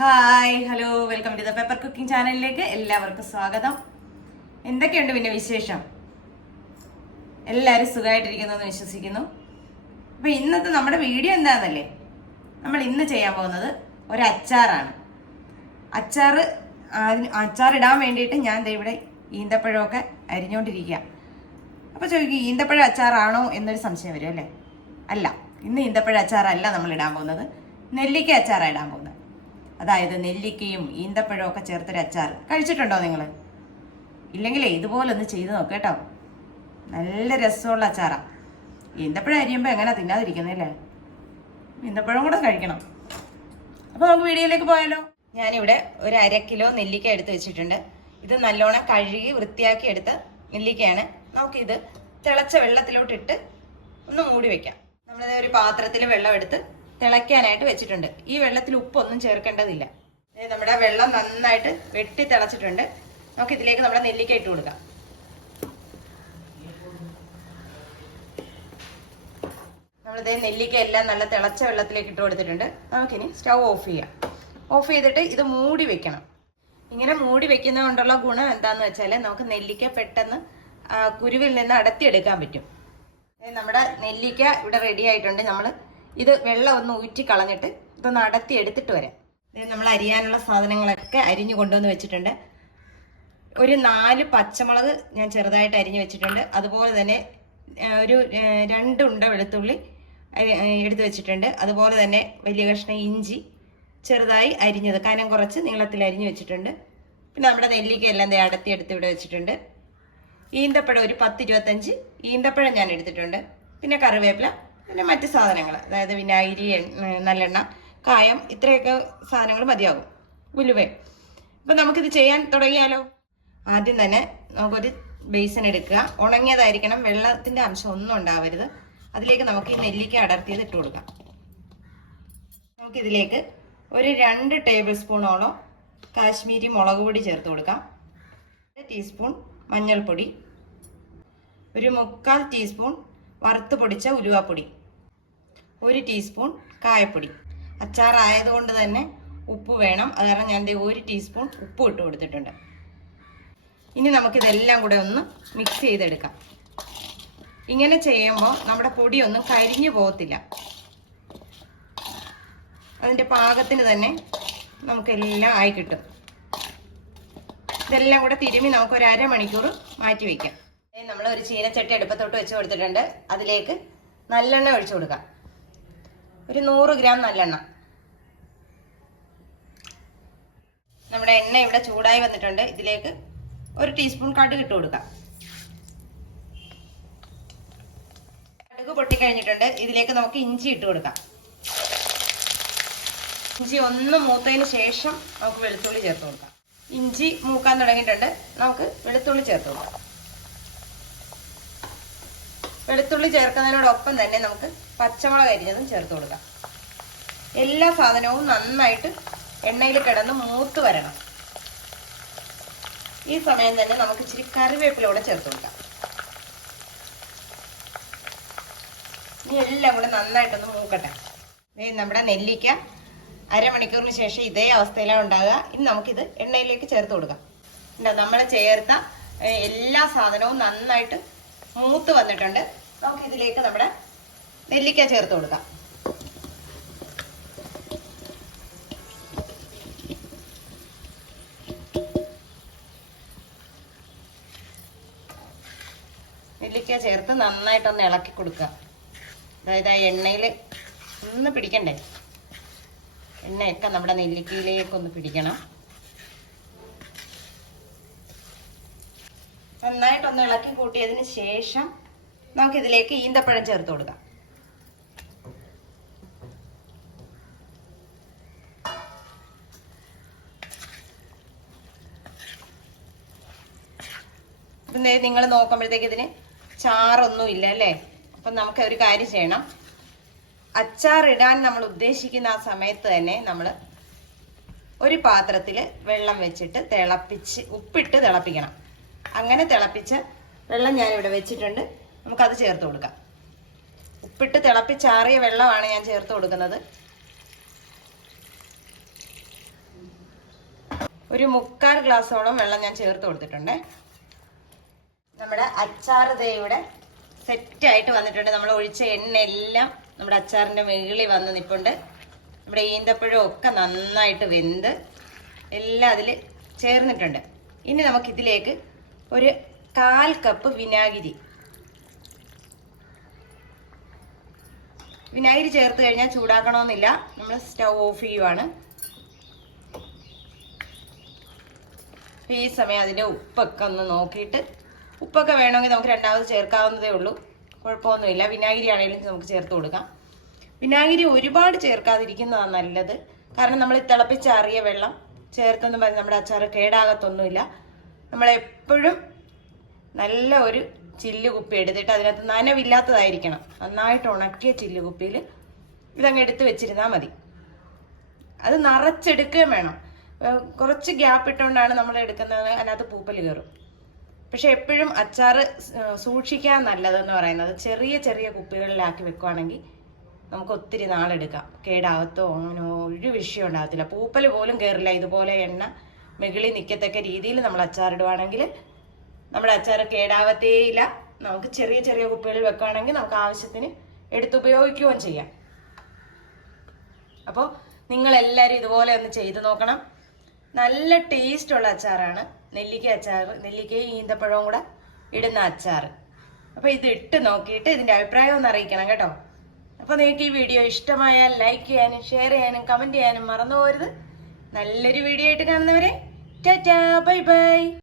Hi hello welcome to the paper cooking ചാനലിലേക്ക് എല്ലാവർക്കും സ്വാഗതം. എന്തൊക്കെയുണ്ട് പിന്നെ വിശേഷം? എല്ലാവരും സുഖമായിട്ടിരിക്കുന്നു എന്ന് വിശ്വസിക്കുന്നു. അപ്പോൾ ഇന്നത്തെ നമ്മുടെ വീഡിയോ എന്താണെന്നല്ലേ നമ്മൾ ഇന്ന് ചെയ്യാൻ പോകുന്നത് ഒരു അച്ചാറാണ്. അച്ചാർ അച്ചാറിടാൻ വേണ്ടിയിട്ട് ഞാൻ ഇവിടെ ഈന്തപ്പഴമൊക്കെ അരിഞ്ഞുകൊണ്ടിരിക്കുക അപ്പോൾ ചോദിക്കും ഈന്തപ്പഴം അച്ചാറാണോ? എന്നൊരു സംശയം വരും അല്ലേ? അല്ല ഇന്ന് ഈന്തപ്പഴ അച്ചാറല്ല നമ്മൾ ഇടാൻ പോകുന്നത്. നെല്ലിക്ക അച്ചാറാണ് ഇടാൻ പോകുന്നത്. അതായത് നെല്ലിക്കയും ഈന്തപ്പഴവും ഒക്കെ ചേർത്തൊരു അച്ചാർ. കഴിച്ചിട്ടുണ്ടോ നിങ്ങൾ ഇല്ലെങ്കിലേ ഇതുപോലെ ഒന്ന് ചെയ്ത് നോക്ക് കേട്ടോ. നല്ല രസമുള്ള അച്ചാറാണ് ഈന്തപ്പഴം അരിയുമ്പോൾ എങ്ങനെ തിന്നാതിരിക്കുന്നല്ലേ ഈന്തപ്പഴം കൂടെ കഴിക്കണം. അപ്പോൾ നമുക്ക് വീഡിയോയിലേക്ക് പോയാലോ? ഞാനിവിടെ ഒരു അര കിലോ നെല്ലിക്ക എടുത്ത് വെച്ചിട്ടുണ്ട്. ഇത് നല്ലോണം കഴുകി വൃത്തിയാക്കി എടുത്ത നെല്ലിക്കയാണ്. നമുക്കിത് തിളച്ച വെള്ളത്തിലോട്ടിട്ട് ഒന്ന് മൂടി വെക്കാം. നമ്മളിത് ഒരു പാത്രത്തിൽ വെള്ളം എടുത്ത് തിളയ്ക്കാനായിട്ട് വെച്ചിട്ടുണ്ട്. ഈ വെള്ളത്തിൽ ഉപ്പൊന്നും ചേർക്കേണ്ടതില്ല. നമ്മുടെ വെള്ളം നന്നായിട്ട് വെട്ടി തിളച്ചിട്ടുണ്ട്. നമുക്ക് ഇതിലേക്ക് നമ്മുടെ നെല്ലിക്ക ഇട്ട് കൊടുക്കാം. നമ്മളിതേ നെല്ലിക്ക എല്ലാം നല്ല തിളച്ച വെള്ളത്തിലേക്ക് ഇട്ട് കൊടുത്തിട്ടുണ്ട്. നമുക്കിനി സ്റ്റൗ ഓഫ് ചെയ്യാം. ഓഫ് ചെയ്തിട്ട് ഇത് മൂടി വെക്കണം. ഇങ്ങനെ മൂടി വെക്കുന്നത് കൊണ്ടുള്ള ഗുണം എന്താന്ന് വെച്ചാൽ നമുക്ക് നെല്ലിക്ക പെട്ടെന്ന് കുരുവിൽ നിന്ന് അടത്തിയെടുക്കാൻ പറ്റും. നമ്മുടെ നെല്ലിക്ക ഇവിടെ റെഡി ആയിട്ടുണ്ട്. നമ്മൾ ഇത് വെള്ളം ഒന്ന് ഊറ്റി കളഞ്ഞിട്ട് ഇതൊന്ന് അടത്തി എടുത്തിട്ട് വരാം. നമ്മൾ അരിയാനുള്ള സാധനങ്ങളൊക്കെ അരിഞ്ഞു കൊണ്ടുവന്ന് വെച്ചിട്ടുണ്ട്. ഒരു നാല് പച്ചമുളക് ഞാൻ ചെറുതായിട്ട് അരിഞ്ഞു വെച്ചിട്ടുണ്ട്. അതുപോലെ തന്നെ ഒരു രണ്ട് ഉണ്ട വെളുത്തുള്ളി എടുത്തു വെച്ചിട്ടുണ്ട്. അതുപോലെ തന്നെ വലിയ കഷ്ണം ഇഞ്ചി ചെറുതായി അരിഞ്ഞത് കനം കുറച്ച് നീളത്തിൽ അരിഞ്ഞു വെച്ചിട്ടുണ്ട്. പിന്നെ നമ്മുടെ നെല്ലിക്ക എല്ലാം അടത്തി എടുത്ത് ഇവിടെ വെച്ചിട്ടുണ്ട്. ഈന്തപ്പഴം ഒരു പത്ത് ഇരുപത്തഞ്ച് ഈന്തപ്പഴം ഞാൻ എടുത്തിട്ടുണ്ട്. പിന്നെ കറിവേപ്പില പിന്നെ മറ്റ് സാധനങ്ങൾ അതായത് വിനാഗിരി നല്ലെണ്ണ കായം ഇത്രയൊക്കെ സാധനങ്ങൾ മതിയാകും. ഉലുവ. അപ്പം നമുക്കിത് ചെയ്യാൻ തുടങ്ങിയാലോ? ആദ്യം തന്നെ നമുക്കൊരു ബേസൻ എടുക്കുക. ഉണങ്ങിയതായിരിക്കണം. വെള്ളത്തിന്റെ അംശം ഒന്നും ഉണ്ടാവരുത്. അതിലേക്ക് നമുക്ക് ഈ നെല്ലിക്ക അടർത്തിയത് ഇട്ട് കൊടുക്കാം. നമുക്കിതിലേക്ക് ഒരു രണ്ട് ടേബിൾ സ്പൂണോളം കാശ്മീരി മുളക് പൊടി ചേർത്ത് കൊടുക്കാം. ഒരു ടീസ്പൂൺ മഞ്ഞൾപ്പൊടി. ഒരു മുക്കാൽ ടീസ്പൂൺ വറുത്ത് പൊടിച്ച ഉലുവാപ്പൊടി. ഒരു ടീസ്പൂൺ കായപ്പൊടി. അച്ചാറായതുകൊണ്ട് തന്നെ ഉപ്പ് വേണം. അത് കാരണം ഞാൻ ഒരു ടീസ്പൂൺ ഉപ്പ് ഇട്ട് കൊടുത്തിട്ടുണ്ട്. ഇനി നമുക്കിതെല്ലാം കൂടെ ഒന്ന് മിക്സ് ചെയ്തെടുക്കാം. ഇങ്ങനെ ചെയ്യുമ്പോൾ നമ്മുടെ പൊടിയൊന്നും കരിഞ്ഞു പോകത്തില്ല. അതിന്റെ പാകത്തിന് തന്നെ നമുക്കെല്ലാം ആയി കിട്ടും. ഇതെല്ലാം കൂടെ തിരുമ്മി നമുക്ക് ഒരു അരമണിക്കൂർ മാറ്റി വയ്ക്കാം. നമ്മൾ ഒരു ചീനച്ചട്ടി അടുപ്പത്തോട്ട് വെച്ച് കൊടുത്തിട്ടുണ്ട്. അതിലേക്ക് നല്ലെണ്ണ ഒഴിച്ചു കൊടുക്കാം. ഒരു നൂറ് ഗ്രാം നല്ലെണ്ണ. നമ്മുടെ എണ്ണ ഇവിടെ ചൂടായി വന്നിട്ടുണ്ട്. ഇതിലേക്ക് ഒരു ടീസ്പൂൺ കടുക് ഇട്ട് കൊടുക്കാം. കടുക് പൊട്ടിക്കഴിഞ്ഞിട്ടുണ്ട് ഇതിലേക്ക് നമുക്ക് ഇഞ്ചി ഇട്ട് കൊടുക്കാം. ഇഞ്ചി ഒന്ന് മൂത്തതിന് ശേഷം നമുക്ക് വെളുത്തുള്ളി ചേർത്ത് കൊടുക്കാം. ഇഞ്ചി മൂക്കാൻ തുടങ്ങിയിട്ടുണ്ട്. നമുക്ക് വെളുത്തുള്ളി ചേർത്ത് കൊടുക്കാം. വെളുത്തുള്ളി ചേർക്കുന്നതിനോടൊപ്പം തന്നെ നമുക്ക് പച്ചമുളക് അരിഞ്ഞതും ചേർത്ത് കൊടുക്കാം. എല്ലാ സാധനവും നന്നായിട്ട് എണ്ണയിൽ കിടന്ന് മൂത്ത് വരണം. ഈ സമയം തന്നെ നമുക്ക് ഇച്ചിരി കറിവേപ്പില കൂടെ ചേർത്ത് കൊടുക്കാം. ഇനി എല്ലാം കൂടെ നന്നായിട്ടൊന്ന് മൂക്കട്ടെ. നമ്മുടെ നെല്ലിക്ക അരമണിക്കൂറിന് ശേഷം ഇതേ അവസ്ഥയിലാണ് ഉണ്ടാകുക. ഇനി നമുക്കിത് എണ്ണയിലേക്ക് ചേർത്ത് കൊടുക്കാം. നമ്മൾ ചേർത്ത എല്ലാ സാധനവും നന്നായിട്ട് മൂത്ത് വന്നിട്ടുണ്ട്. നമുക്ക് ഇതിലേക്ക് നമ്മുടെ നെല്ലിക്ക ചേർത്ത് കൊടുക്കാം. നെല്ലിക്ക ചേർത്ത് നന്നായിട്ടൊന്ന് ഇളക്കി കൊടുക്കുക. അതായത് ആ എണ്ണയിൽ ഒന്ന് പിടിക്കണ്ടേ? എണ്ണയൊക്കെ നമ്മുടെ നെല്ലിക്കയിലേക്കൊന്ന് പിടിക്കണം. നന്നായിട്ടൊന്ന് ഇളക്കി കൂട്ടിയതിന് ശേഷം നമുക്കിതിലേക്ക് ഈന്തപ്പഴം ചേർത്ത് കൊടുക്കാം. പിന്നെ നിങ്ങൾ നോക്കുമ്പോഴത്തേക്ക് ഇതിന് ചാറൊന്നും ഇല്ല അല്ലേ? അപ്പം നമുക്ക് ഒരു കാര്യം ചെയ്യണം. അച്ചാർ ഇടാൻ നമ്മൾ ഉദ്ദേശിക്കുന്ന ആ സമയത്ത് തന്നെ നമ്മൾ ഒരു പാത്രത്തിൽ വെള്ളം വെച്ചിട്ട് തിളപ്പിച്ച് ഉപ്പിട്ട് തിളപ്പിക്കണം. അങ്ങനെ തിളപ്പിച്ച വെള്ളം ഞാനിവിടെ വെച്ചിട്ടുണ്ട്. നമുക്കത് ചേർത്ത് കൊടുക്കാം. ഉപ്പിട്ട് തിളപ്പിച്ചാറിയ വെള്ളമാണ് ഞാൻ ചേർത്ത് കൊടുക്കുന്നത്. ഒരു മുക്കാൽ ഗ്ലാസ്സോളം വെള്ളം ഞാൻ ചേർത്ത് കൊടുത്തിട്ടുണ്ട്. നമ്മുടെ അച്ചാർ ഇവിടെ സെറ്റായിട്ട് വന്നിട്ടുണ്ട്. നമ്മൾ ഒഴിച്ച എണ്ണ എല്ലാം നമ്മുടെ അച്ചാറിന്റെ മുകളിൽ വന്ന് നിൽപ്പുണ്ട് നമ്മുടെ ഈന്തപ്പഴം ഒക്കെ നന്നായിട്ട് വെന്ത് എല്ലാം അതിൽ ചേർന്നിട്ടുണ്ട്. ഇനി നമുക്കിതിലേക്ക് ഒരു കാൽ കപ്പ് വിനാഗിരി. വിനാഗിരി ചേർത്ത് കഴിഞ്ഞാൽ ചൂടാക്കണമെന്നില്ല. നമ്മൾ സ്റ്റൗ ഓഫ് ചെയ്യുവാണ്. ഈ സമയം അതിന്റെ ഉപ്പൊക്കെ ഒന്ന് നോക്കിയിട്ട് ഉപ്പൊക്കെ വേണമെങ്കിൽ നമുക്ക് രണ്ടാമത് ചേർക്കാവുന്നതേ ഉള്ളൂ. കുഴപ്പമൊന്നുമില്ല. വിനാഗിരി ആണെങ്കിലും നമുക്ക് ചേർത്ത് കൊടുക്കാം. വിനാഗിരി ഒരുപാട് ചേർക്കാതിരിക്കുന്നതാണ് നല്ലത്. കാരണം നമ്മൾ തിളപ്പിച്ചാറിയ വെള്ളം ചേർത്തെന്ന് പറഞ്ഞ് നമ്മുടെ അച്ചാർ കേടാകത്തൊന്നുമില്ല. നമ്മളെപ്പോഴും നല്ല ഒരു ചില്ല് കുപ്പി എടുത്തിട്ട് അതിനകത്ത് നനവില്ലാത്തതായിരിക്കണം. നന്നായിട്ട് ഉണക്കിയ ചില്ല് കുപ്പിയിൽ ഇതങ്ങ് എടുത്ത് വെച്ചിരുന്നാൽ മതി. അത് നിറച്ചെടുക്കുകയും വേണം. കുറച്ച് ഗ്യാപ്പ് ഇട്ടുകൊണ്ടാണ് നമ്മൾ എടുക്കുന്നത്. അതിനകത്ത് പൂപ്പൽ കയറും. പക്ഷെ എപ്പോഴും അച്ചാറ് സൂക്ഷിക്കാൻ നല്ലതെന്ന് പറയുന്നത് ചെറിയ ചെറിയ കുപ്പികളിലാക്കി വെക്കുവാണെങ്കിൽ നമുക്ക് ഒത്തിരി നാളെടുക്കാം. കേടാകത്തോ അങ്ങനെ ഒരു വിഷയം ഉണ്ടാകത്തില്ല. പൂപ്പൽ പോലും കയറില്ല. ഇതുപോലെ എണ്ണ മുകളിൽ നിൽക്കത്തക്ക രീതിയിൽ നമ്മൾ അച്ചാറിടുവാണെങ്കിൽ നമ്മുടെ അച്ചാർ കേടാവത്തേയില്ല. നമുക്ക് ചെറിയ ചെറിയ കുപ്പികളിൽ വെക്കുകയാണെങ്കിൽ നമുക്ക് ആവശ്യത്തിന് എടുത്തുപയോഗിക്കുകയും ചെയ്യാം. അപ്പോൾ നിങ്ങളെല്ലാവരും ഇതുപോലെ ഒന്ന് ചെയ്ത് നോക്കണം. നല്ല ടേസ്റ്റുള്ള അച്ചാറാണ്. നെല്ലിക്ക അച്ചാർ നെല്ലിക്കയും ഈന്തപ്പഴവും കൂടെ ഇടുന്ന അച്ചാർ. അപ്പോൾ ഇത് ഇട്ട് നോക്കിയിട്ട് ഇതിന്റെ അഭിപ്രായം ഒന്ന് അറിയിക്കണം കേട്ടോ. അപ്പോൾ നിങ്ങൾക്ക് ഈ വീഡിയോ ഇഷ്ടമായാൽ ലൈക്ക് ചെയ്യാനും ഷെയർ ചെയ്യാനും കമന്റ് ചെയ്യാനും മറന്നു പോരുത് നല്ലൊരു വീഡിയോ ആയിട്ട് കാണുന്നവരെ 加加，拜拜。